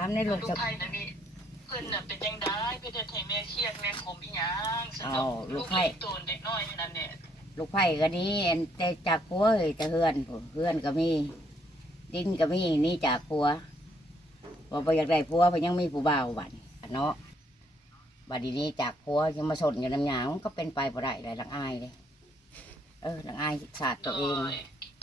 ามในลูกไผ่น่ะมีเพิ่นน่ะเป็นจังได๋เพิ่นเฮ็ดให้แม่เครียดแม่ขมอีหยังสนุกลูกไผ่โตนเด็กน้อยนั่นแหละลูกไผ่ก็นี้แต่จากผัวแต่เฮือนเฮือนก็มีดินก็มีนี่จากผัวบ่อยากได้ผัวเพราะยังมีผู้บ่าวบัดเนาะบัดนี้จากผัวยังมาสนอยู่น้ำหยางก็เป็นไปบ่ได้เลยลังอายเลยลังอายศาสตร์ตัวเอง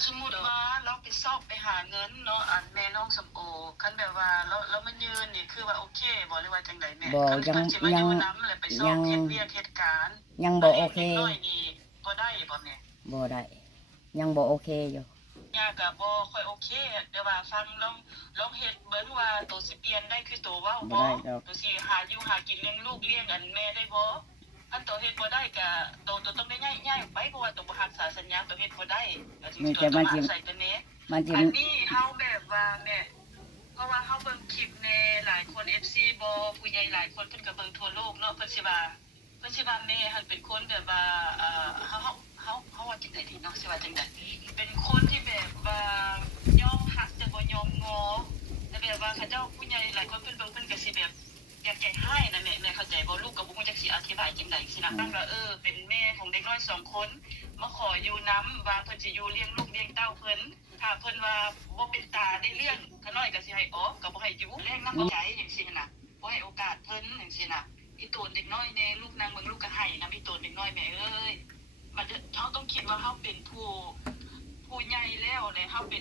สมมุติว่าเราไปซอกไปหาเงินเนาะอันแม่น้องสมโอคันแบบว่าเรามันยืนนี่คือว่าโอเคบ่หรือว่าจังได๋แม่คันสิมาอยู่นำแล้วไปซอกเฮ็ดเวียกเฮ็ดการยังบ่โอเคน้อยนี่บ่ได้บ่แม่บ่ได้ยังบ่โอเคอยู่ยากก็บ่ค่อยโอเคแต่ว่าฟังลองเฮ็ดเบิ่งว่าตัวสิเปลี่ยนได้คือตัวเว้าบ่ตัวสิหาอยู่หากินเลี้ยงลูกเลี้ยงอันแม่ได้บ่อันตัวเฮ็ดบ่ได้ก็ตัวต้องได้ย้ายออกไปเพราะว่าตัวบ่รักษาสัญญาตัวเฮ็ดบ่ได้ก็สิตัวต้องอาศัยตัวนี้อันนี้เฮาแบบว่าแม่เพราะว่าเฮาเบิ่งคลิปในหลายคน FC บ่ผู้ใหญ่หลายคนเพิ่นก็เบิ่งทั่วโลกเนาะเพิ่นสิว่าแม่หันเป็นคนแบบว่าเฮาว่าจังได๋ดีเนาะสิว่าจังได๋เป็นคนที่แบบว่ายอมหักแต่บ่ยอมงอแต่แบบว่าเขาเจ้าผู้ใหญ่หลายคนเพิ่นเบิ่งเพิ่นก็สิแบบอยากใจให้นะแม่เข้าใจบ่ลูกก็บ่รู้จักสิอธิบายจังได๋สินะตั้งว่าเป็นแม่ของเด็กน้อย2คนมาขออยู่นำว่าเพิ่นสิอยู่เลี้ยงลูกเลี้ยงเต้าเพิ่นถ้าเพิ่นว่าบ่เป็นตาได้เลี้ยงขาน้อยก็สิให้ออกก็บ่ให้อยู่แรงนำใจจังซี่น่ะบ่ให้โอกาสเพิ่นจังซี่น่ะอีโตนเด็กน้อยแน่ลูกนางเบิ่งลูกก็ให้นะอีโตนเด็กน้อยแม่เอ้ยมันเฮาต้องคิดว่าเฮาเป็นผู้ใหญ่แล้วและเฮาเป็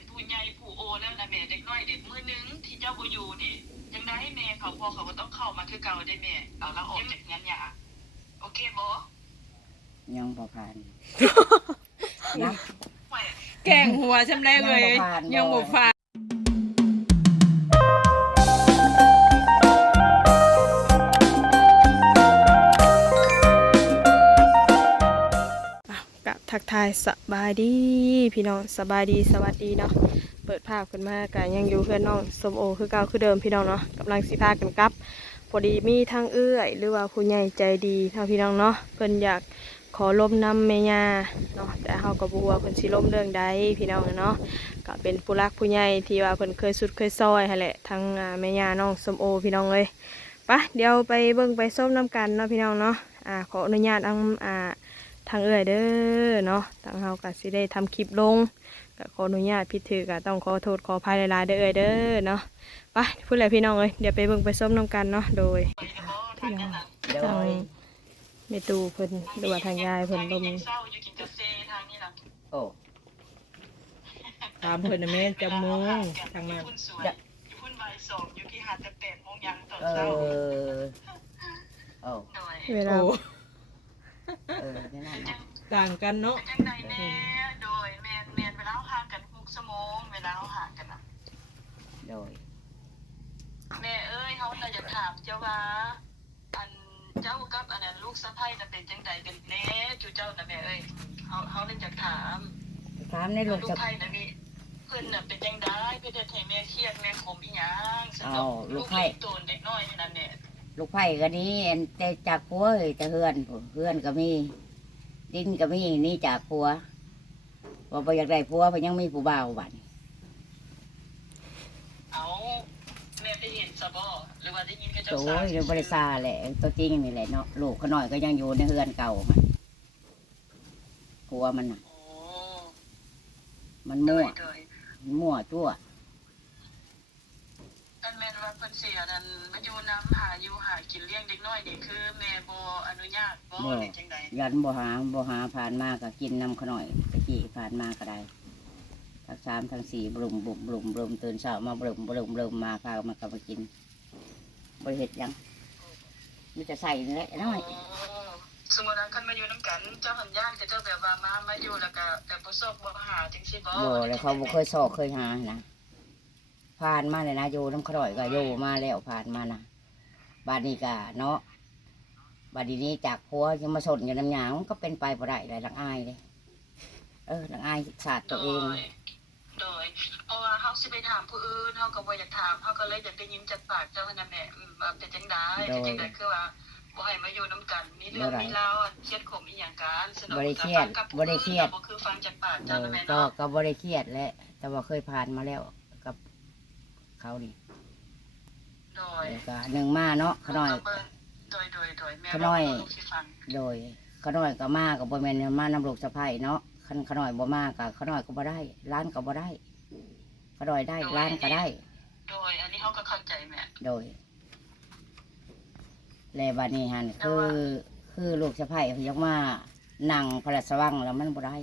นผู้ใหญ่ผู้โอแล้วนะแม่เด็กน้อยเด็กมื้อนึงที่เจ้าบ่อยู่นี่จังได๋แม่เขาพ่อเขาก็ต้องเข้ามาคือเก่าได้แม่เอาละออกจากงั้นหยาโอเคบ่ยังบ่ผ่านนะแกงหัวจำได้เลยยังบ่ผ่านทักทายสบายดีพี่น้องสบายดีสวัสดีเนาะเปิดภาพขึ้นมากันยังอยู่เพื่อนน้องสมโอคือเก่าคือเดิมพี่น้องเนาะกำลังสิพากันกลับพอดีมีทางเอื้อยหรือว่าผู้ใหญ่ใจดีเท่าพี่น้องเนาะเพิ่นอยากขอล้มน้ำแม่ย่าเนาะแต่เฮาก็บ่ว่าเพิ่นสิล้มเรื่องใดพี่น้องเนาะก็เป็นผู้รักผู้ใหญ่ที่ว่าเพิ่นเคยสุดเคยซอยหั่นแหละทั้งแม่ย่าน้องสมโอพี่น้องเลยไปเดี๋ยวไปเบิ่งไปส้มน้ำกันเนาะพี่น้องเนาะขออนุญาตทางเอื้อยเด้อเนาะทางเฮาก็สิได้ทำคลิปลงก็ขออนุญาตผิดถือก็ต้องขอโทษขออภัยหลายๆเด้อเอื้อยเด้อเนาะไปพูดอะไรพี่น้องเลยเดี๋ยวไปเบิ่งไปส้มน้ำกันเนาะโดยพี่น้องทางเมตูเพิ่นหรือว่าทางยายเพิ่นลมโอ้ตามเพิ่นน่ะแม่จังโมงทางนั้นอยู่พุ่นบ่าย2อยู่ที่หาดแต่8 โมงยังตอนเช้าเวลาต่างกันเนาะจังได๋แน่โดยแม่นเวลาห่างกัน6 ชั่วโมงเวลาห่างกันน่ะโดยแม่เอ้ยเฮาน่ะอยากถามเจ้าว่าอันเจ้ากับอันนั้นลูกสะใภ้น่ะเป็นจังไดกันแน่จูเจ้าน่ะแม่เอ้ยเฮาเลยอยากถามในลูกไผ่น่ะมีเพิ่นน่ะเป็นจังได๋เพิ่นเฮ็ดให้แม่เครียดแม่ขมอีหยังสนุกลูกไผ่โตนเด็กน้อยนั่นแหละลูกไผ่ก็นี้แต่จากผัวแต่เฮือนก็มีดินก็มีนี่จากผัวบ่อยากได้ผัวเพราะยังมีผู้บ่าวบัดเอาแม่ไปเห็นซะบ่หรือว่าได้ยินเขาเจ้าซ่าโอ้ยบ่ได้ซ่าแหละตัวจริงนี่แหละเนาะลูกเขาน้อยก็ยังอยู่ในเฮือนเก่ามันผัวมันน่ะมันมั่วตัวอันแม่นว่าเพิ่นเสียนั่นมาอยู่นำหาอยู่หากินเลี้ยงเด็กน้อยนี่คือแม่บ่อนุญาตบ่ได้จังได๋ยันบ่หาผ่านมาก็กินนำเขาน้อยตะกี้ผ่านมาก็ได้ทั้ง3ทั้ง4บลุ่มตื่นเช้ามาบลุ่มมาพามาก็มากินบ่ได้เฮ็ดหยังมันจะใส่นี่แหละน้อยสมมุติว่าคันมาอยู่นำกันเจ้าหันย่านเจ้าแบบว่ามาอยู่แล้วก็แต่บ่ซอกบ่หาจังซี่บ่แล้วเขาบ่เคยซอกเคยหานะผ่านมาเลยนะอยู่น้ำขร่อยก็อยู่มาแล้วผ่านมานะบาดนี้ก็เนาะบาดนี้จากผัวยังมาสนอยู่น้ำหยางก็เป็นไปบ่ได้เลยลังอายเลยลังอายศาสตร์ตัวเองโดยเพราะว่าเฮาสิไปถามผู้อื่นเฮาก็บ่อยากถามเฮาก็เลยอยากได้ยินจากปากเจ้านั่นแหละว่าเป็นจังได๋คือว่าบ่ให้มาอยู่นำกันมีเรื่องมีราวเครียดขมอีหยังกันสนุกบ่ได้เครียดบ่คือฟังจากปากเจ้านั่นแหละเนาะก็บ่ได้เครียดแหละแต่ว่าเคยผ่านมาแล้วกับเขานี่ โดย แล้วก็หนึ่งมาเนาะขน้อย โดยแม่ ขน้อย ลูกสิฟัง โดยขน้อยก็มากับบ่แม่นมานำลูกสะใภ้เนาะคันขน้อยบ่มาก็ขน้อยก็บ่ได้ร้านก็บ่ได้ขน้อยได้ร้านก็ได้ โดยอันนี้เขาก็เข้าใจแม่ โดยแล้วบัดนี้หั่นคือลูกสะใภ้เขาอยากมานั่งพระราชวังแล้วมันบ่ได้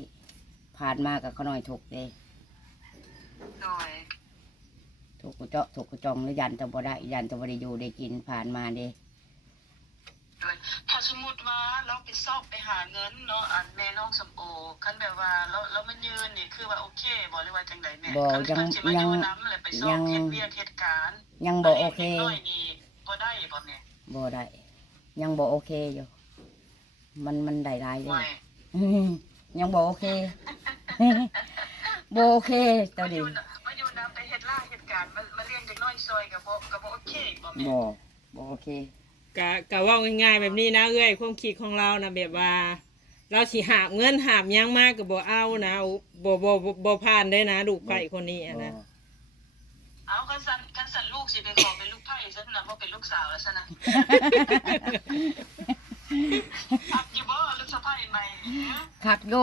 ผ่านมากับขน้อยถูกเด้ โดย ถูกกุเจาะถูกกุจองหรือยันจะบ่ได้ยันจะบ่ได้อยู่ได้กินผ่านมาเด้ ถ้าสมมุติว่าเราไปสอบไปหาเงินเนาะอันแม่น้องสมโอคันแบบว่าเรามันยืนนี่คือว่าโอเคบ่หรือว่าจังไดแม่ บ่ คัน ยัง สิมาอ ยัง ยู่นำแล้วไปสอบเฮ็ดเวียกเฮ็ดการ ยังบ่โอเค น้อยนี่บ่ได้บ่แม่ บ่ได้ยังบ่โอเคอยู่มันได้หลายอยู่ ไม่ ยังบ่โอเค บ่โอเคตอน มาอ นี้ ยู่นำไปเฮ็ดล่าเฮ็ดการมาเลี้ยงเด็กน้อยซอยก็บ่โอเคบ่แม่ บ่โอเค กะเว่าง่ายๆแบบนี้นะเอ้ยความคิดของเรานะแบบว่า เราสิหาบเงินหาบหยังมากก็บ่เอานะบ่ผ่านได้นะลูกไผ่คนนี้อะนะ เอาคันสั่นลูกสิไปขอเป็นลูกไผ่ซะนะบ่เป็นลูกสาวแล้วซะนะอักอยู่บ่ลูกสะใภ้ใหม่นี่ คักโย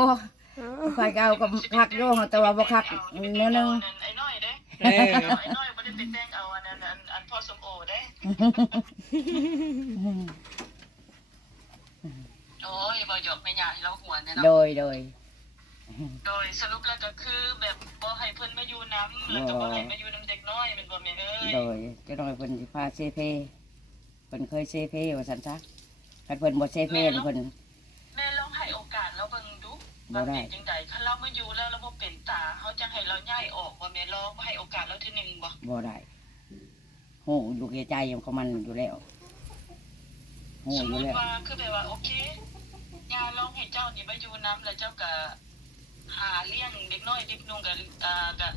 ไฟเก่าก็คักโยแต่ว่าบ่คักเนื้อนึง ไอ้น้อยเด้ เออ ไอ้น้อยบ่ได้ไปแต่งเอาอันนั้นอันพ่อสมโอเด้โอ้ยบ่หยอกไม่หยาให้เราหัวเนี่ยเนาะ โดย โดยสรุปแล้วก็คือแบบบ่ให้เพิ่นมาอยู่นำแล้วก็บ่ให้มาอยู่นำเด็กน้อยแม่นบ่แม่เอ้ย โดยจะน้อยเพิ่นสิพาเซเพเพิ่นเคยเซเพว่าซั่นซะคันเพิ่นบ่เซเพนี่เพิ่น แม่ลองให้โอกาสเราเบิ่งดู บ่ ว่า ได้ เป็นจังได๋คันเรามาอยู่แล้วเราบ่เป็นตาเฮาจังให้เราย้ายออกว่าแม่ลองให้โอกาสเราทีนึงบ่ บ่ได้ฮู้อยู่แก่ใจของมันอยู่แล้วฮู้ สม อ มุ ยู่ ติ แล้ว ว่าคือแบบว่าโอเคย่าลองให้เจ้านี่มาอยู่นำแล้วเจ้าก็หาเลี้ยงเด็กน้อยเด็กนุ่งก็ก็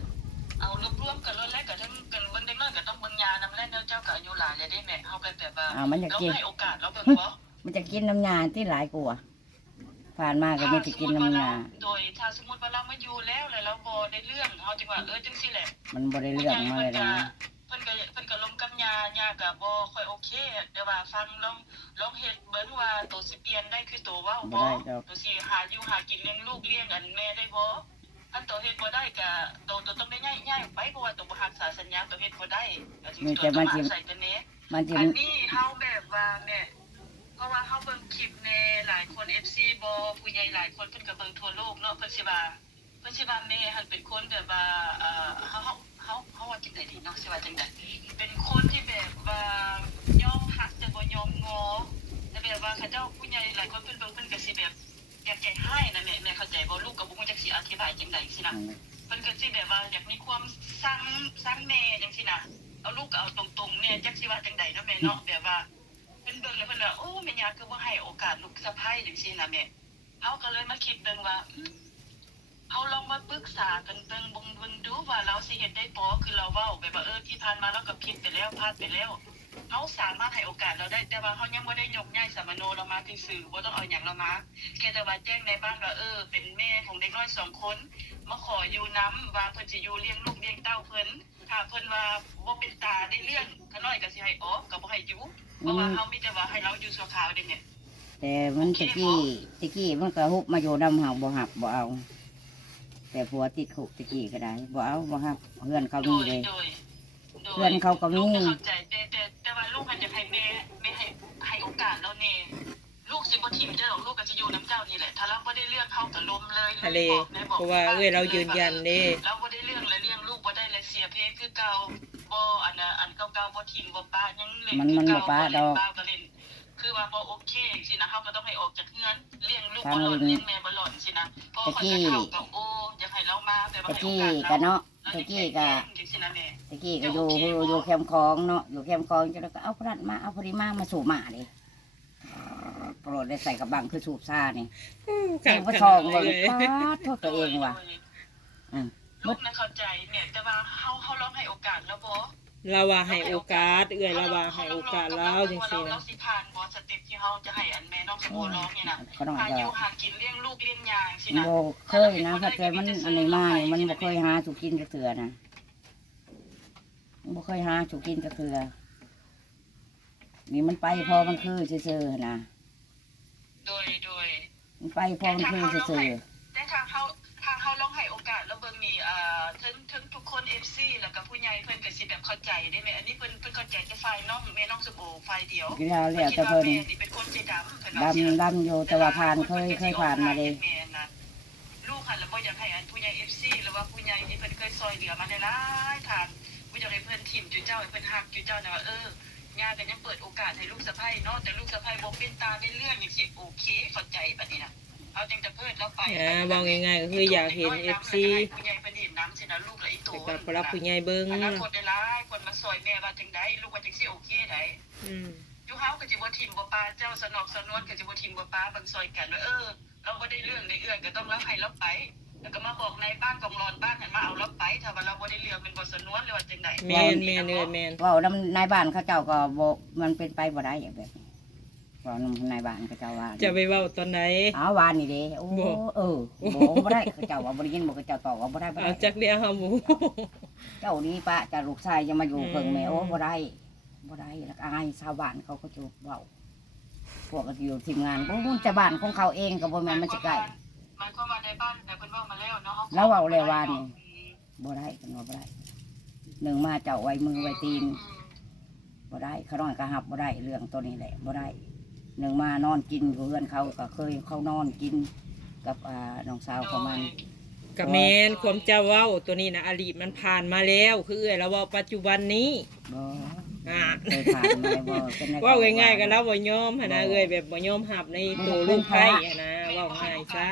เอารวมๆกันแล้วแลก็ทั้งกันเบิ่งเด็กน้อยก็ต้องเบิ่งยานำแลแล้วเจ้าก็อายุหลายแล้วเด้แม่เฮาก็แบบว่า มันอยาก ลอง กิน ให้โอกาสเราเบิ่งบ่ มันจะกินน้ำยาที่หลายกว่าผ่านมาก็ไม่จะกินน้ำยา โดยถ้าสมมุติว่าเรามาอยู่แล้วเราบ่ได้เรื่องเฮาจังว่าจังซี่แหละ มันบ่ได้เรื่องมาเลยนะ เพิ่นก็ลมกับยาก็บ่ค่อยโอเคแต่ว่าฟังลองเฮ็ดเบิ่งว่าตัวสิเปลี่ยนได้คือตัวเว้าบ่ตัวสิหาอยู่หากินเลี้ยงลูกเลี้ยงอันแม่ได้บ่อันตัวเฮ็ดบ่ได้ก็ตัวต้องได้ย้ายออกไปเพราะว่าตัวบ่รักษาสัญญาตัวเฮ็ดบ่ได้ก็สิตัวต้องอาศัยตัวนี้ มันจะ อันนี้เฮาแบบว่าแม่เพราะว่าเฮาเบิ่งคลิปในหลายคน FC บ่ผู้ใหญ่หลายคนเพิ่นก็เบิ่งทั่วโลกเนาะเพิ่นสิว่าแม่หันเป็นคนแบบว่าเฮาว่าจังได๋ดีเนาะสิว่าจังได๋เป็นคนที่แบบว่ายอมฮักแต่บ่ยอมงอแต่แบบว่าเขาเจ้าผู้ใหญ่หลายคนเพิ่นเบิ่งเพิ่นก็สิแบบอยากใจให้นะแม่เข้าใจบ่ลูกก็บ่รู้จักสิอธิบายจังได๋สินะเพิ่นก็สิแบบว่าอยากมีความสั่งแม่จังซี่นะเอาลูกก็เอาตรงๆเนี่ยจักสิว่าจังได๋เนาะแม่เนาะแบบว่าเพิ่นเบิ่งแล้วเพิ่นว่าโอ้แม่ย่าคือบ่ให้โอกาสลูกสะใภ้จังซี่นะแม่เฮาก็เลยมาคิดเบิ่งว่าเฮาลองมาปรึกษากันเบิ่งดูว่าเราสิเฮ็ดได้บ่คือเราเว้าแบบว่าที่ผ่านมาเราก็ผิดไปแล้วพลาดไปแล้วเฮาสามารถให้โอกาสเราได้แต่ว่าเฮายังบ่ได้ยกย้ายสามโนเรามาซื่อๆบ่ต้องเอาหยังเรามาแค่แต่ว่าแจ้งในบ้านว่าเป็นแม่ของเด็กน้อย2คนมาขออยู่นำว่าเพิ่นสิอยู่เลี้ยงลูกเลี้ยงเต้าเพิ่นถ้าเพิ่นว่าบ่เป็นตาได้เรื่องขน้อยก็สิให้ออกก็บ่ให้อยู่เพราะว่าเฮามีแต่ว่าให้เราอยู่ชั่วคราวเด้เนี่ย แต่มันตะกี้มันก็ฮุบมาอยู่นำเฮาบ่หักบ่เอา แต่ผัวติดคุกตะกี้ก็ได้บ่เอาบ่หักเพื่อนเขามีเลยเพื่อนเขาก็มี ลูกเข้าใจแต่ว่าลูกมันจะให้แม่ให้โอกาสเราแน่ลูกสิบ่ทิ่มเจ้าหรอกลูกก็จะอยู่น้ำเจ้านี่แหละถ้าเราบ่ได้เลือกเขาก็ล้มเลย ทะเลเพราะว่าเรายืนยันเด้ เราบ่ได้เรื่องและเลี้ยงลูกบ่ได้และเสียเพศคือเก่าบ่อันเก่าๆบ่ทิ่มบ่ปะยังเล่น มันบ่ปะดอก ก็เล่นคือว่าบ่โอเคสินะเฮาก็ต้องให้ออกจากเฮือนเลี้ยงลูกบ่หล่อนเลี้ยงแม่บ่หล่อนสินะพอเขาจะเข้าก็โอ้อยากให้เรามาแบบว่า ตะ ให้โอ กี้ กาส ก็ เรา เนาะตะกี้ก็ จังซี่นะแม่ ตะกี้ก็อยู่แคมป์คลองเนาะอยู่แคมป์คลองจะแล้วก็เอาพลัดมาเอาพริมามาสูบหมาดิโปรดได้ใส่กระบังคือสูบซ่านี่เองก็ชองเลยป้าดโทษตัวเองว่ะ ลูกนะเข้าใจเนี่ยแต่ว่าเฮาลองให้โอกาสแล้วบ่ เราว่าให้โอกาสเราว่าให้โอกาสเราจังซี่ เรา นะ สิผ่านบ่สเต็ปที่เฮาจะให้อันแม่น้องสมโอร้องนี่น่ะ ก็ต้อง หา ก็ อยู่หากินเลี้ยงลูกเลี้ยงยายสินะ โบเคยนะถ้าเกิดมันอันนี้มาเนี่ยมันบ่เคยหาสุกินจะเถื่อนะบ่เคยหาสุกินจะเถื่อ นี่มันไปพอมันคือซื่อๆนะ โดย มันไปพอมันคือซื่อ แต่ทางเขาลองให้โอกาสแล้วเบิ่งนี่ถึงทุกคน FC แล้วก็ผู้ใหญ่เพิ่นก็สิแบบเข้าใจได้ไหมอันนี้เพิ่นเข้าใจแต่ฝ่ายน้องแม่น้องสมโอฝ่ายเดียว ๆกินแล้วแล้วแต่เพิ่น แม่นี่เป็นคนใจดำเพิ่นว่าสิ ดำอยู่แต่ว่าผ่านเคยผ่านมาเลย แม่นะลูกหันแล้วบ่อยากให้อันผู้ใหญ่ FC หรือว่าผู้ใหญ่ที่เพิ่นเคยซอยเหลือมาหลายๆทางบ่อยากให้เพิ่นทิ่มจุเจ้าให้เพิ่นฮักจุเจ้าน่ะว่าย่าก็ยังเปิดโอกาสให้ลูกสะใภ้เนาะแต่ลูกสะใภ้บ่เป็นตาในเรื่องจังซี่โอเคเข้าใจบัดนี้น่ะเอาจังจะเพิ่นแล้วไป บอกง่ายๆก็คืออยากเห็น FC ผู้ใหญ่เพิ่นเห็นน้ำสินะลูกละอีโต แต่ก็รับผู้ใหญ่เบิ่ง อนาคตได้หลายคนมาซอยแม่ว่าจังได๋ลูกว่าจังซี่โอเคได้ อยู่เฮาก็สิบ่ทิ่มบ่ปาเจ้าสนอกสนวนก็สิบ่ทิ่มบ่ปาเบิ่งซอยกันว่าเราบ่ได้เรื่องได้เอื้อนก็ต้องรับให้เราไปแล้วก็มาบอกในบ้านกองรอนบ้านให้มาเอาเราไปถ้าว่าเราบ่ได้เรื่องเป็นบ่สนวนหรือว่าจังได๋ แม่นแม่น เว้านำนายบ้านเขาเจ้าก็บ่มันเป็นไปบ่ได้อย่างแบบนี้เว้านำนายบ้านเขาเจ้าว่า จะไปเว้าตอนไหน วานนี่เด้โอ้ บ่ บ่ได้เขาเจ้าว่าบ่ได้ยินบ่เขาเจ้าตอบว่าบ่ได้ เอาจักเดียวเฮาหมู เจ้านี้ป้าจะลูกชายจะมาอยู่เพิ่งแม่บ่ได้แล้วอายชาวบ้านเขาก็จะเว้าพวกก็อยู่ทีมงานบ่รู้จะบ้านของเขาเองก็บ่แม่นมันสิใกล้ มันเข้ามาในบ้านแต่เพิ่นเว้ามาแล้วเนาะ แล้วเว้าแล้วว่านี่บ่ได้เพิ่นว่าบ่ได้หนึ่งมาเจ้าไว้มือไว้ตีนบ่ได้เขาน้อยก็หับบ่ได้เรื่องตัวนี้แหละบ่ได้หนึ่งมานอนกินอยู่เฮือนเขาก็เคยเขานอนกินกับน้องสาวของมัน กับแม่นความเจ้าเว้าตัวนี้นะอดีตมันผ่านมาแล้วคือเอ้ยเราเว้าปัจจุบันนี้ บ่ อ่า เคยผ่านมาแล้วบ่เป็นไง เว้าง่ายๆก็เราบ่ยอมหั่นนะเอ้ยแบบบ่ยอมรับในตัวลูกไผหั่นนะเว้าง่ายซะ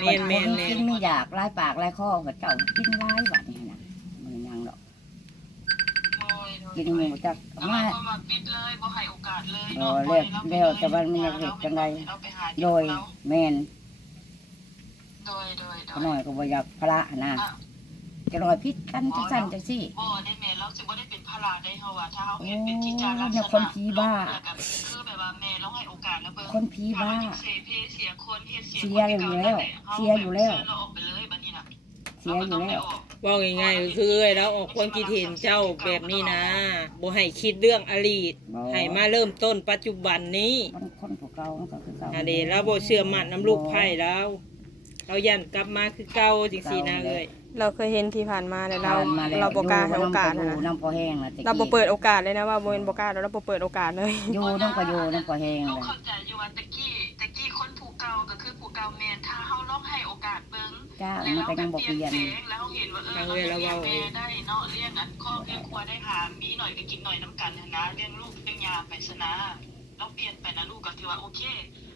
แม่น กินไม่อยากลายปากลายคอกับเจ้ากินลายบัดนี้นะมันยังดอกกินหมูจัก มา มา ปิดเลยบ่ให้โอกาสเลย แล้วแต่ว่ามันยังเห็ดจังไดโดยแม่น โดย ขน้อยก็บ่อยากพระนะจะลอยพิษกันจังซั่นจังซี่ บ่ได้แม่เราสิบ่ได้เป็นภาระได้เฮาว่าถ้าเฮาเฮ็ดเป็นกิจลักษ เนี่ย ณะ คนผีบ้า คือแบบว่าแม่เราให้โอกาสแล้วเบิ่ง คนผีบ้า เสียเพเสียคนเฮ็ดเสีย เสียอยู่แล้วเสียอยู่แล้ว เราออกไปเลยบัดนี้น่ะ เสียอยู่แล้ว เว้าง่ายๆก็คือเอ้ยเราออกความคิดเห็นเจ้าแบบนี้นะบ่ให้คิดเรื่องอดีตให้มาเริ่มต้นปัจจุบันนี้ มันคนพวกเรามันก็คือเก่า อันนี้เราบ่เชื่อมั่นน้ำลูกไผ่แล้วเรายันกลับมาคือเก่าจังซี่นะเอ้ย เราเคยเห็นที่ผ่านมาแต่เรา ผ่นมแล้ว เราบ่กล้าให้โอกาส ยู่ นะ น้ำพอแห้งแล้วแต่ เราบ่เปิดโอกาสเลยนะว่าบ่เป็นบ่กล้าเราบ่เปิดโอกาสเลย อยู่น้ำก็อยู่น้ำพอแห้ง ลู เล ก ย เข้าใจอยู่ว่าตะกี้คนผู้เก่าก็คือผู้เก่าแม่นถ้าเฮาลองให้โอกาสเบิ่ง จ้า แล้ว มัน เรา ก็ยังบ่ เปลี่ เป ยน ลี่ยน แปลงแล้วเห็นว่าเราเลี้ยงแม่ได้เนาะเลี้ยงอันครอบเลี้ยงครัวได้หามีหน่อยก็กินหน่อยน้ำกันนะเลี้ยงลูกเลี้ยงยาไปซะนะเราเปลี่ยนไปนะลูกก็ถือว่าโอเค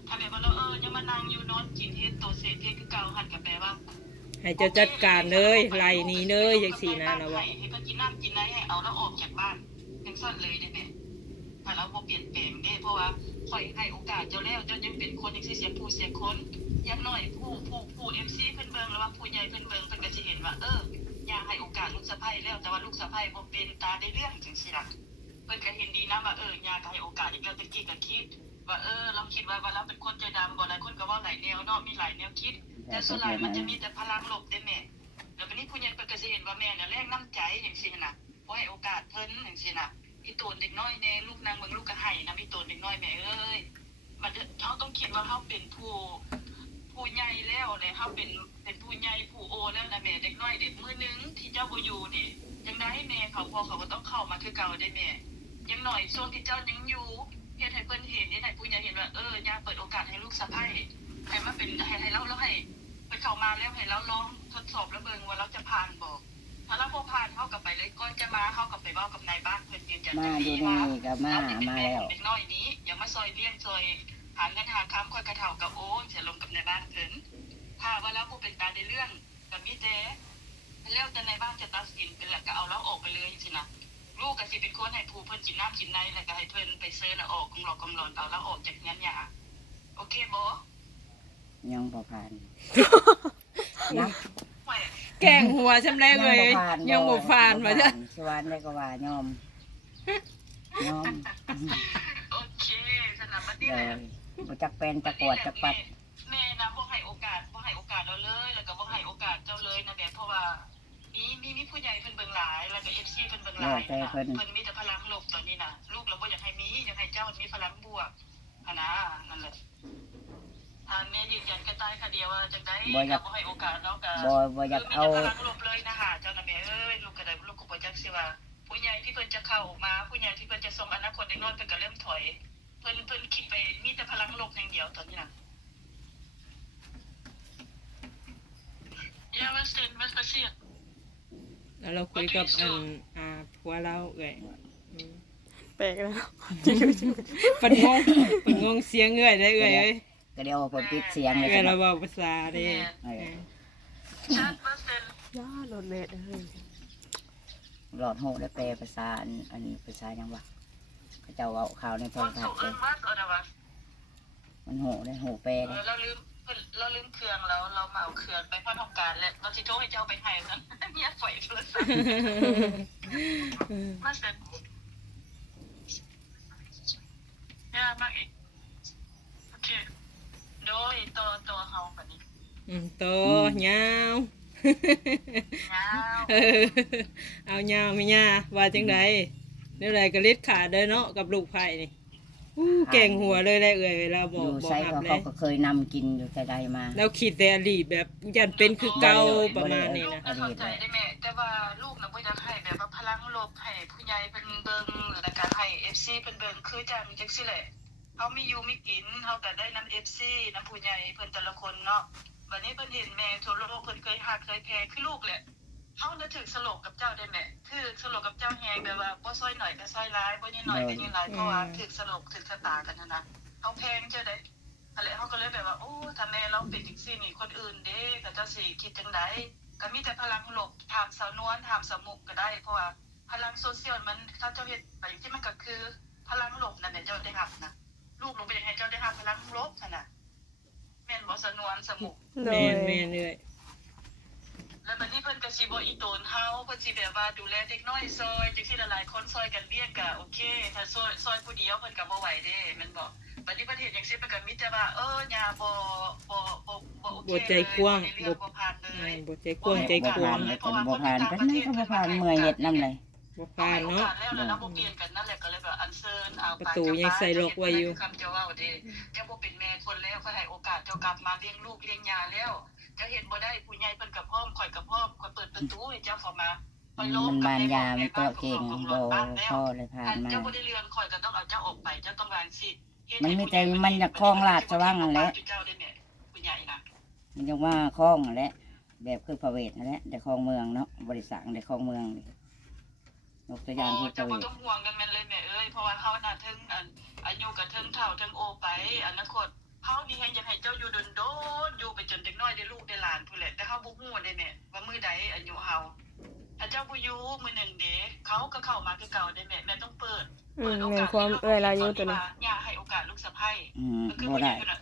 ถ้าแบบว่าเรายังมานั่งอยู่นอนกินเฮ็ดโตเซเฮ็ดคือเก่าหันก็แปลว่า ให้เจ้าจัดการเลยไล่หนี้เลยจังซี่นะเราว่า ให้เพิ่นกินน้ำกินไหนให้เอาแล้วออกจากบ้านจังซั่นเลยได้แม่ถ้าเราบ่เปลี่ยนแปลงเด้เพราะว่าข่อยให้โอกาสเจ้าแล้วเจ้ายังเป็นคนจังซี่เสียผู้เสียคนอย่างน้อยผู้ MC เพิ่นเบิ่งแล้วว่าผู้ใหญ่เพิ่นเบิ่งเพิ่นก็สิเห็นว่าอยากให้โอกาสลูกสะใภ้แล้วแต่ว่าลูกสะใภ้บ่เป็นตาได้เรื่องจังซี่ล่ะเพิ่นก็เห็นดีนะว่าอยากให้โอกาสอีกแล้วตะกี้ก็คิดว่าเราคิดว่าเราเป็นคนใจดำบ่หลายคนก็เว้าหลายแนวเนาะมีหลายแนวคิดแต่ส่วนหลายมันจะมีแต่พลังลบได้แม่แล้ววันนี้ผู้ใหญ่เพิ่นก็สิเห็นว่าแม่น่ะแรงน้ำใจจังซี่น่ะบ่ให้โอกาสเพิ่นจังซี่น่ะอีโตนเด็กน้อยแน่ลูกนางเบิ่งลูกก็ให้นะอีโตนเด็กน้อยแม่เอ้ยมันเฮาต้องคิดว่าเฮาเป็นผู้ใหญ่แล้วเลยเฮาเป็นผู้ใหญ่ผู้โอแล้วนะแม่เด็กน้อยเด็กมื้อนึงที่เจ้าบ่อยู่นี่จังได๋แม่เขาก็ต้องเข้ามาคือเก่าได้แม่ยังหน่อยช่วงที่เจ้ายังอยู่เฮ็ดให้เพิ่นเห็นเฮ็ดให้ผู้ใหญ่เห็นว่าย่าเปิดโอกาสให้ลูกสะใภ้ให้มาเป็นให้เราให้ไปเข้ามาแล้วให้เราลองทดสอบแล้วเบิ่งว่าเราจะผ่านบ่ถ้าเราบ่ผ่านเฮาก็ไปเลยก่อนจะมาเฮาก็ไปเว้ากับนายบ้านเพิ่นยืนยัน มา จัง อยู่ ซี่ นี่ ว่า ก็มาแล้ว เด็กน้อยนี้อย่ามาซอยเลี้ยงซอยหาเงินหาค้ำค่อยกระเฒ่ากับโอ้เสียลงกับนายบ้านเพิ่นถ้าว่าเราบ่เป็นตาได้เรื่องก็มีแต่แล้วแต่นายบ้านจะตัดสินเป็นแล้วก็เอาเราออกไปเลยจังซี่นะลูกก็สิเป็นคนให้ผู้เพิ่นกินน้ำกินในแล้วก็ให้เพิ่นไปเซิร์ชแล้วออกกองหลอนเอาเราออกจากเงินหยาโอเคบ่ ยังบ่ผ่านนะ ไม่ แกล้งหัวซำได้เลยยังบ่ผ่านว่าจ้ะ สวรรค์ได้ก็ว่ายอม โอเคสนามบัดนี้ เล แห ย ละ บ่จักเป็นจักกวดจักปัด แม่นะบ่ให้โอกาสเราเลยแล้วก็บ่ให้โอกาสเจ้าเลยนะแบบเพราะว่ามีผู้ใหญ่เพิ่นเบิ่งหลายแล้วก็ FC เพิ่นเบิ่งหลายนะเพิ่นมีแต่พลังลบตอนนี้นะลูกเราบ่อยากให้มีอยากให้เจ้า วกหั้นนะนั่นแหละทางแม่ยืนยันกระต่ายคาเดียวว่าจังได๋ก็บ่ให้โอกาสเนาะก็ บ่อยากเอา พลังลบเลยนะหาเจ้าน่ะแม่เอ้ยลูกก็ได้ลูกก็บ่จักสิว่าผู้ใหญ่ที่เพิ่นจะเข้ามาผู้ใหญ่ที่เพิ่นจะส่งอนาคตเด็กน้อยเพิ่นก็เริ่มถอยเพิ่นคิดไปมีแต่พลังลบอย่างเดียวตอนนี้น่ะJa, was passiert? แล้วเราคุยกับผัวเราอืม แปลกแล้วเนาะ เพิ่นงงเสียงเอ้ยเอ้ย ก็เดี๋ยวเพิ่นปิดเสียงเลย เอ้ยเราเว้าภาษาเด้ Schat, was denn? ย่ารถเล็ดเลย หลอดโหได้แปลภาษาอันนี้ภาษาหยังวะเขาเจ้าเว้าข่าวในโทร Wolltest ทัศ du น์เด้ irgendwas oder was? มันโหได้โหแปลเด้ เราลืมเครื่องแล้วเรามาเอาเครื่องไปพ่อทำการแล้วเราสิโทรให้เจ้าไปให้นั้นเมียไฟโทรศัพท์ Was denn? Ja, mach ich. Okay. โดยตัวเฮาบัดนี้ โตยาว ยาว เอายาวไม่ยาว่าจังไดเดี๋ยวไรก็เล็ดขาดเด้อเนาะกับลูกไผ่นี่เก่งหัวเลยแหละเอ้ยเราบ อ อก ยู่ บอก ไส หับ เขา เล เขา ย ก็เคยนำกินอยู่แต่ใดมา เราคิดแต่อดีตแบบยันเป็นคือเก่าประมาณนี้ ลูก นะ น่ะเข้าใจได้แม่แต่ว่าลูกน่ะบ่อยากให้แบบว่าพลังลบให้ผู้ใหญ่เพิ่นเบิ่งแล้วก็ให้ FC เพิ่นเบิ่งคือจังซี่แหละเฮามีอยู่มีกินเฮาก็ได้นำ FC นำผู้ใหญ่เพิ่นแต่ละคนเนาะบัดนี้เพิ่นเห็นแม่ทั่วโลกเพิ่นเคยฮักเคยแพ้คือลูกแหละเฮาน่ะถึกสลบกับเจ้าได้แม่คือสลบกับเจ้าแฮงแบบว่าบ่ซอยหน่อยก็ซอยหลายบ่ยินหน่อยก็ยินหลายเพราะว่าถึกสลบถึกชะตากันนะเฮาแพงเจ้าได้อะไรเฮาก็เลยแบบว่าโอ้ถ้าแม่เราเป็นจังซี่นี่คนอื่นเด้ก็เจ้าสิคิดจังไดก็มีแต่พลังลบถามสาวนวลถามสมุกก็ได้เพราะว่าพลังโซเชียลมันถ้าเจ้าเฮ็ดไปที่มันก็คือพลังลบนั่นแหละเจ้าได้รับนะลูกลงไปให้เจ้าได้รับพลังลบนั่นน่ะแม่นบ่สาวนวลสมุก โด แม่ ย นแม่นเลย แล้วบัดนี้เพิ่นก็สิบ่อีโตนเฮาเพิ่นสิแบบว่าดูแลเด็กน้อยซอยจังซี่หลายๆคนซอยกันเลี้ยงก็โอเคถ้าซอยผู้เดียวเพิ่นก็บ่ไหวเด้แม่นบ่บัดนี้ประเทศจังซี่เพิ่นก็มีแต่ว่าย่าบ่โอเค บ่ใจกว้าง เรื่องบ่ผ่านเลย บ่ใจกว้างใจ บ่ กว้า ผ่าง นเลยคนบ่ผ่านเป็นไงก็บ่ผ่านเมื่อยเฮ็ดนำเลย บ่ผ่านเนาะ แล้วเราบ่เปลี่ยนกันนั่นแหละก็เลยแบบอันเชิญเอา ประตูยังใส่ล็อกไว้อยู่ คำเจ้าเว้าเด้เจ้าบ่เป็นแม่คนแล้วก็ให้โอกาสเจ้ากลับมาเลี้ยงลูกเลี้ยงยาแล้วเจ้าเฮ็ดบ่ได้ผู้ใหญ่เพิ่นก็พร้อมข่อยก็พร้อมข่อยเปิดประตูให้เจ้าเข้ามา มันบานยามันตัวเก่งบ่พอเลยผ่านมา เจ้าบ่ได้เรื่องข่อยก็ต้องเอาเจ้าออกไปเจ้าต้องวางสิ มันมีแต่มันอยากคล้องลาดสว่างนั่นแหละ เจ้าได้แม่ผู้ใหญ่นะ มันจังว่าคลองนั่นแหละแบบคือพระเวทนั่นแหละแต่คลองเมืองเนาะบริษัทแต่คลองเมืองนี่ยกตัวอย่างที่พ เจ้า ระเว บ่ ท ต้องห่วงกันแม่นเลยแม่เอ้ยเพราะว่าเฮาน่ะถึงอายุก็ถึงเฒ่าถึงโอไปอนาคตเฮานี่แฮงอยากให้เจ้าอยู่โดนๆอยู่ไปจนเด็กน้อยได้ลูกได้หลานพุ่นแหละแต่เฮาบ่ฮู้ได้แม่ว่ามื้อใดอายุเฮาถ้าเจ้าบ่อยู่มื้อหนึ่งเด้เขาก็เข้ามาคือเก่าได้แม่ต้องเปิด แม่นความเอ้ยเราอยู่ตัวนี้ อย่าให้โอกาสลูกสะใภ้ คือ บ่ ผู้ใหญ่ ได้ เพิ่นน่ะ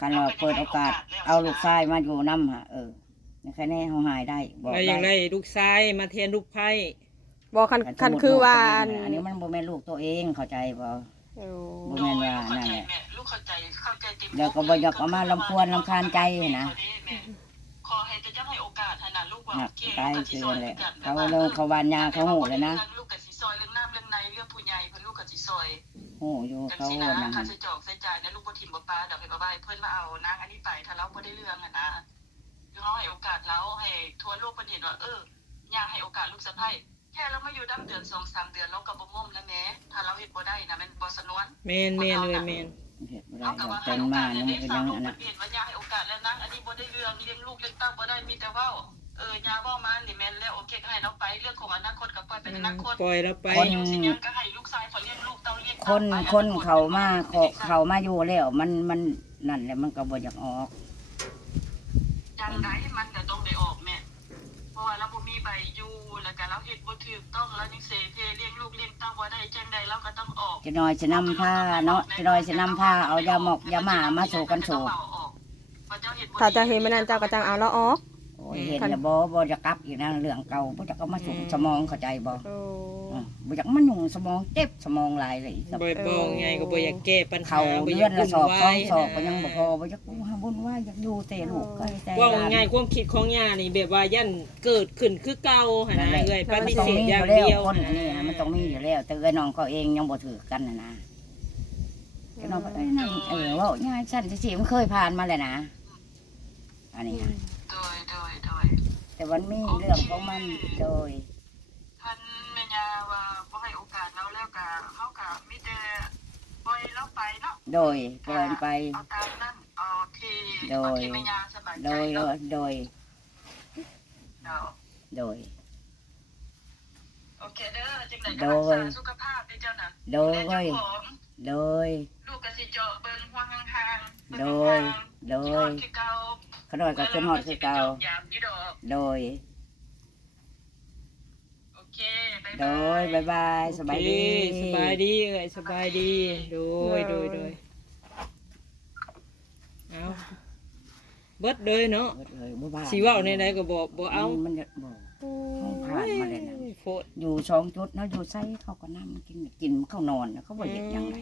คันว่าเปิดโอกาสเอาลูกชายมาอยู่นำฮะในแค่นี้เฮาหายได้บอก ว่าอย่างไร ได้ ลูกชายมาแทนลูกไผ่ บ่คันคือว่า อันนี้มันบ่แม่นลูกตัวเองเข้าใจบ่ โอ้ บ่ โด แม่ ย นว่า เข้า นั่น ใจ แหละ แม่ลูกเข้าใจเต็ม แล้วก็บ่อยากเอามารำคาญรำคาญใจนะ ขอให้เจ้าให้โอกาสให้น่ะลูกว่า นั โอก เค ตาย ลูกก็สิ คือ ซอย แหละ กัน เขาเรื่องเขาวานยาเขาโหเลยนะ ลูกก็สิซอยเรื่องน้ำเรื่องในเรื่องผู้ใหญ่เพิ่นลูกก็สิซอย โหอยู่ จัง เขา ซี่ โห นะ นะ ค่าใช้จ่ายใช้จ่ายเนี่ยลูกบ่ทิ่มบ่ปาดอกให้บ่ายเพิ่นมาเอานางอันนี้ไปถ้าเราบ่ได้เรื่องอ่ะนะคือเฮาให้โอกาสเราให้ทั่วโลกเพิ่นเห็นว่าย่าให้โอกาสลูกสะใภ้แค่เรามาอยู่ดำเดือน 2-3 เดือนเราก็บ่ม่มแล้วแม้ถ้าเราเฮ็ดบ่ได้นะมันบ่สนวน แม่นเลยแม่น เฮ็ดบ่ได้ เอากับ เรา ว่า เป็ ให้ น โอกา มา ส นี่ เนี่ มัน ย เป็น สา ยั ว ง ลูก อัน เพิ่ นั้น นเห็นว่าย่าให้โอกาสแล้วนางอันนี้บ่ได้เรื่องเลี้ยงลูกเลี้ยงเต้าบ่ได้มีแต่เว้าย่าเว้ามานี่แม่นแล้วโอเคก็ให้เราไปเรื่องของอนาคตก็ปล่อยเป็นอนาคต ปล่อยแล้วไป อยู่สิยังก็ให้ลูกชายเขาเลี้ยงลูกเต้าเลี้ยง คนเขามาเขามาอยู่แล้วมันนั่นแหละมันก็บ่อยากออก จังไดมันก็ต้องได้ออกแม่เพราะว่าเราบ่มีใบอยู่แล้วก็เราเฮ็ดบ่ถูกต้องแล้วยังเสเพเลี้ยงลูกเลี้ยงเต้าบ่ได้จังไดเราก็ต้องออก จะน้อยจะนำผ้าเนาะจะน้อยจะนำผ้าเอายาหมอกยาหมามาสู่กันสู่ ถ้าเจ้าเห็นมันนั่นเจ้าก็จังเอาแล้วออก โอ้ยเห็นแล้วบ่จะกลับอีกนะเรื่องเก่าบ่จะก็มาสู่สมองเข้าใจบ่ โอ้ บ่อยากมันยุ่งสมองเจ็บสมองหลายเลยกับ บ่บอกไงก็บ่อยากแก้ปัญหา เขา บ่อ เดื ยา อน ก ละ วุ่น สอบ วาย 2 สอบก็ยังบ่พอบ่อยากหาบุญว่าอยากอยู่แต่ลูกก็แต่ ว่าง่ายความคิดของย่านี่แบบว่ายันเกิดขึ้นคือเก่าหั่นนะเอ้ยป มัน ฏิ ต้อง เสธ มี อ อยู่ ย่าง แล้ว เดียว คนอันนี้นะมันต้องมีอยู่แล้วแต่เอ้ยน้องเขาเองยังบ่ถือกันนะ โ ก็น้องก็นั่นว่าง่ายฉันสิมันเคยผ่านมาเลยนะอันนี้ โดย แต่วันมีเรื่องของมันโดย ท่านแม่ย่าว่าบ่ให้โอกาสเราแล้วก็เฮาก็มีแต่ปล่อยเราไปเนาะ โดยปล่อยไป เอาตามนั้นเอาที่ โดย เอาที่แม่ย่าสบาย โด ใจ ย เนาะ โดย เอา โดย โอเคเด้อจังได๋ก็รักษาสุขภาพด้วยเจ้าน่ะ โดย ดูแลเจ้าของ โดย ลูกก็สิเจาะเบิ่งห่วงห่างๆ โดย โด คิดฮอย ดคือเก่า ขนอยก็ขึ้นฮอดคือเก่า ยามอยู่ดอก โดย โอเคบ๊าย โด บาย บายสบายดี สบายดีเอ้ยสบายดีโดยเอาเบิดเลยเนาะ เลยบ่บ้า สิเว้าในใดก็บ่เอา มันจะบ่ห้องผ่านมาเลยนะ โฟด อยู่2จุดเนาะอยู่ไสเขาก็นำกินเข้านอนเขาบ่เฮ็ดหยังไง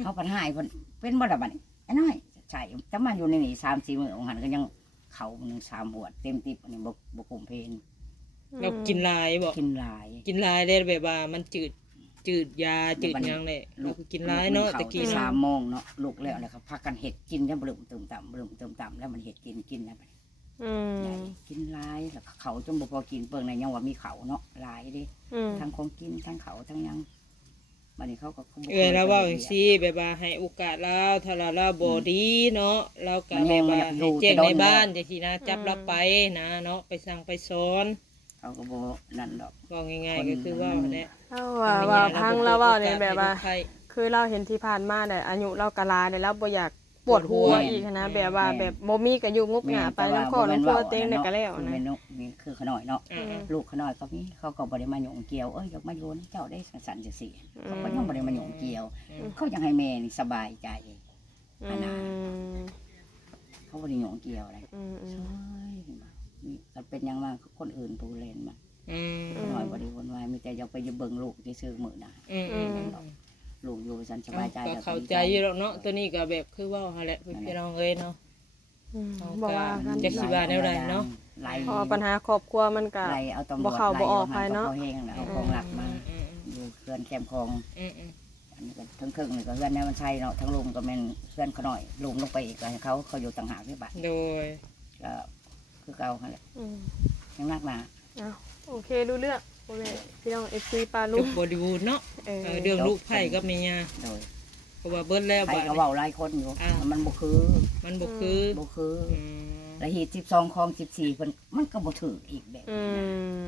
เขาปัญหาเพิ่นเป็นบ่ล่ะบัดนี้ไอ้น้อยใช่แต่มาอยู่ในนี่ 3-4 มื้อของหันก็ยังเขาหนึง3หวดเต็มติบอันนี้บ่คุมเพน เรากินหลายบ่ กินหลาย กินหลายได้แบบว่ามันจืดยาจืดหยังแหละเราก็กินหลายเนาะตะกี้ 3 โมงเนาะลูกแล้วเขาพากันเฮ็ดกินแล้วบลึมเติมต่ำแล้วมันเฮ็ดกินแล้วบัดนี้ ใหญ่กินหลายแล้วเขาจนบ่พอกินเปิงในยังว่ามีเขาเนาะหลายเด้ทั้งของกินทั้งเขาทั้งยังบัดนี้เขาก็คุม แล้วเว้าจังซี่แบบว่าให้โอกาสเราถ้าเราบ่ดีเนาะเราก็แบบว่าให้แจ้งในบ้านจังซี่นะจับเราไปนะเนาะไปสั่งไปสอน เขาก็บ่นั่นดอก บอกง่ายๆก็คือว่าแหละ เอาว่าพังแล้วว่าเนี่ยแบบว่า คือเราเห็นที่ผ่านมาเนี่ยอายุเรากะลาเนี่ยเราบ่อยากปวดหัวอีกนะแบบว่าแบบบ่มีก็อยู่งุบหงาไปแล้วก็น้ำครัวเต็งได้ก็แล้วนะ มีคือขน้อยเนาะ อืม ลูกขน้อยเขามีเขาก็บ่ได้มาหยงเกี่ยวอยากมาโยนให้เจ้าได้สั่นจังซี่เขาก็ยังบ่ได้มาหยงเกี่ยวเขาอยากให้แม่นี่สบายใจอันน่ะเขาบ่ได้หยงเกี่ยวอะไรมีก็เป็นยังมาคนอื่นปูเลนมา อืม ขน้อยบ่ได้วนวายมีแต่อยากไปเบิ่งลูกซื่อๆมื้อน่ะ อืม ลูกอยู่สันสบายใจ ก็เข้าใจอยู่แล้วเนาะตัวนี้ก็แบบคือว่าหั่นแหละพี่น้องเอ้ยเนาะ บอกว่ากัน จักสิว่าแนวใดเนาะ ไล่ พอปัญหาครอบครัวมันก็ ไล่เอาตำรวจ บ่เข้าบ่ออกไปเนาะ ไล่อแห้งเอาของหลักมาอยู่เพื่อนแคมป์คลอง อืม อันนี้ก็ทั้งครึ่งนี่ก็เพื่อนแม่มันชัยเนาะทั้งลุงก็แม่นเพื่อนเขาหน่อยลุงลงไปอีกก็ให้เขาอยู่ต่างหากที่บ้าน โดย ก็คือเก่าหั่นแหละยังนักหนา โอเครู้เรื่องโอเคพี่น้อง FC ปลา จ ลูก บบริบูรณ์เนาะเรื่องลูกไผ่กับเมีย โดย เพราะว่าเบิ้ลแล้ว ใคร บาด ก็เว้าหลายคนอยู่มันบ่คือ มันบ่คือ บ่คือ อืม และหีด12คลอง14เพิ่นมันก็บ่ถืออีกแบบ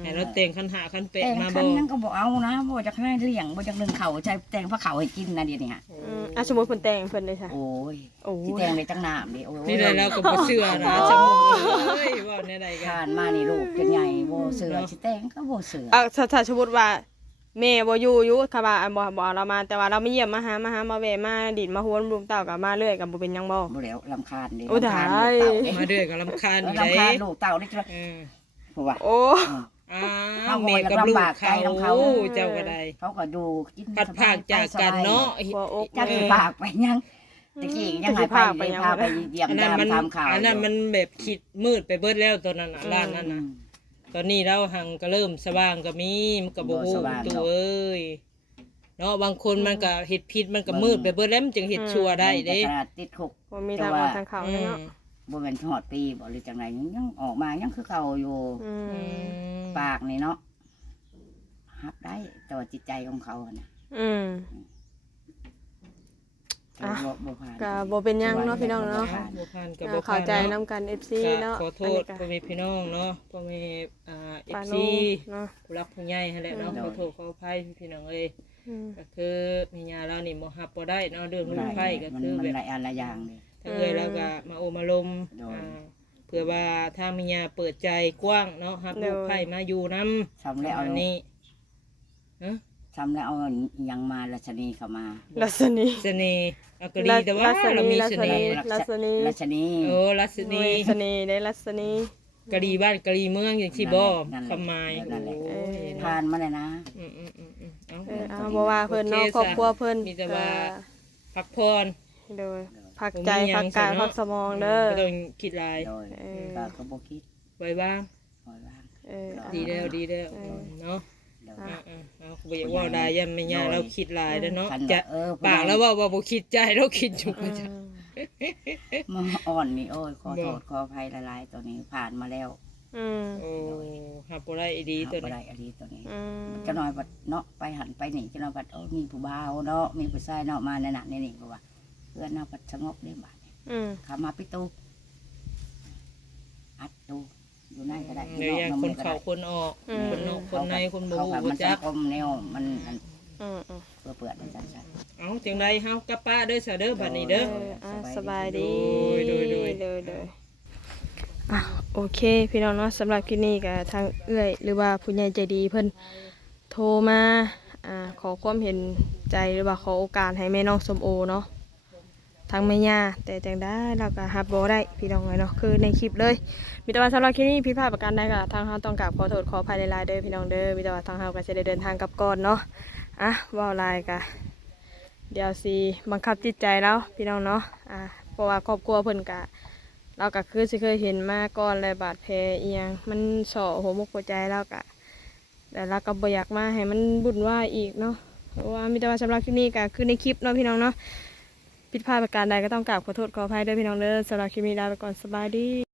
ให้เราแต่งคันหาคันเป็ด แต่ง มา คั บ่ นยังก็บ่เอานะบ่จักให้เลี้ยงบ่จักนึ่งข้าวใช้แต่งพระข้าวให้กินนะเดี๋ยวนี้ฮะ สมมุติเพิ่นแต่งเพิ่นได้ใช่ โอ้ย โอ้ สิแต่งได้จังน้ำดิโอ้ย นี่ได้แล้วก็บ่เชื่อนะสมมุติเอ้ยว่าแนวใดกั ผ่าน นมานี่ลูกจนใหญ่บ่เสือสิแต่งก็บ่เสือ ถ้าสมมุติว่าแม่บ่อยู่ค่ะว่าบ่เอาเรามาแต่ว่าเราไม่เยี่ยมมาหามาแวะมาดินมาหัวรวมเต่ากับมาเรื่อยกับบ่เป็นหยังบ่ บ่แล้วรำคาญดิ โอ้ได้ มาเด้อก็รำคาญอีก รำ เด้ คาญลูกเต่านี่จ้ะ เออ เพราะว่า โอ้ แม่กับลูกเขาเจ้าก็ได้ เขาก็ดูกิน พัดภาคจากกันเนาะ หัวอก จักสิพากไปยังตะกี้ยังให้พาไปเยี่ยม อันนั้น ยาม มัน ทำข่าว อันนั้นมันแบบคิดมืดไปเบิดแล้วตอนนั้นน่ะร้านนั้นน่ะตอนนี้เราหังก็เริ่มสว่างก็มีมันก็บ่ฮู้ตัวเอ้ยเนาะบางคนมันก็เฮ็ดผิดมันก็มืดไปเบิดแล้วมันจึงเฮ็ดชั่วได้เด้ ขนาดติดคุก บ่มีทางออกทางเข้าเลยเนาะ บ่แม่นฮอดปีบ่หรือจังไดยังออกมายังคือเก่าอยู่ปากนี่เนาะรับได้แต่ว่าจิตใจของเขาน่ะบ่ผ่าน ก็บ่เป็นหยังเนาะพี่น้องเนาะ บ่ผ่านก็บ่ผ่า เข้าน ใจนำกัน FC เนาะ ขอโทษพ่อแม่พี่น้องเนาะพ่อแม่ปา FC โนเนาะ ผู้รักผู้ใหญ่หั่นแหละเนาะขอโทษขออภัยพี่น้องเอ้ยก็คือแม่ย่าเรานี่บ่รับบ่ได้เนาะเรื่องลูกไผก็คือ มัน แบบ หลายอันหลายอย่างเลย ทั้งเอ้ยแล้วก็มาโอมาลมเพื่อว่าถ้าแม่ย่าเปิดใจกว้างเนาะรับลูกไผมาอยู่นำ ทำแล้วเอา นี่ ทำแล้วเอายังมารัชนีเข้ามา ลัษณี เสน่ห์เอาก็ดีแต่ว่าเรามีเสน่ห์ ลัษณี รัชนี โอ้ลัษณี ลัษณีได้ลัษณี กะดีบ้านกะดีเมืองอย่างที่บ่คำหมายโอ้ย ผ่านมาเลยนะ เอาบ่ว่าเพิ่นเนาะครอบครัวเพิ่น มีแต่ว่าพักพร โดยพักใจพักกายพักสมองเด้อ บ่ต้องคิดหลาย โดยก็บ่คิด ไว้บ้าง ปล่อยว่าง ดีแล้วเนาะ โ เลย เอาบ่อยากเว่าได้ยันไม่ย่าเราคิดหลายแล้วเนาะ คัน จะ ผู้ ปากแล้วว่าบ่คิดใจเราคิดอยู่ อื ประจ ม มาอ่อนนี่โอ้ยขอโทษขออภัยหลายๆตัวนี้ผ่านมาแล้ว อืม โอ้หับบ่ได้อีดีตัว บ่ นี้ ได้อดีตัวนี้ อืม จะน้อยบัดเนาะไปหันไปนี่จะน้อยบัดมีผู้บ่าวเนาะมีผู้ชายเนาะมาในนั้นในนี่เพราะว่าเพื่อนเนาะบัดสงบเด้บาดนี้ อืม เขามาปิดตูอัดตูอยู่ในก็ได้ เดี๋ยวยังคนเข้าคนออกคนนอกคนในคนบ่ เขา ฮู้ กับ บ่ มัน จั สั ก งคมแนวมันอัน อืมอืม เปื่อยๆในจังซั่น เอาจังไดเฮากลับป้าเด้อซะเด้อบัดนี้เด้อ สบายดี โดย โดยอ่ะโอเค พี่น้องเนาะสำหรับคลิปนี้ก็ทางเอื้อย หรือว่าผู้ใหญ่ใจดีเพิ่นโทรมาขอความเห็นใจหรือว่าขอโอกาสให้แม่น้องสมโอเนาะทางแม่ย่าแต่จังได้เราก็ฮับบ่ได้พี่น้องเลยเนาะคือในคลิปเลยมีแต่ว่าสำหรับคลิปนี้ผิดพลาดประการใดก็ทางเฮาต้องกราบขอโทษขออภัยหลายๆเด้อพี่น้องเด้อมีแต่ว่าทางเฮาก็จะได้เดินทางกลับก่อนเนาะอ่ะเว้าหลายก็ เดี๋ยวสิบังคับจิตใจแล้วพี่น้องเนาะเพราะว่าครอบครัวเพิ่นกะเราก็คือสิเคยเห็นมาก่อนและบาดแผลอีหยังมันเสาะหัวมุกหัวใจแล้วกะแต่เราก็บ่อยากมาให้มันบุ่นวายอีกเนาะเพราะว่ามีแต่ว่าสำหรับคลิปนี้ก็คือในคลิปเนาะพี่น้องเนาะผิดพลาดประการใดก็ต้องกราบขอโทษขออภัยด้วยพี่น้องเด้อสำหรับคลิปนี้ลาไปก่อนสบายดี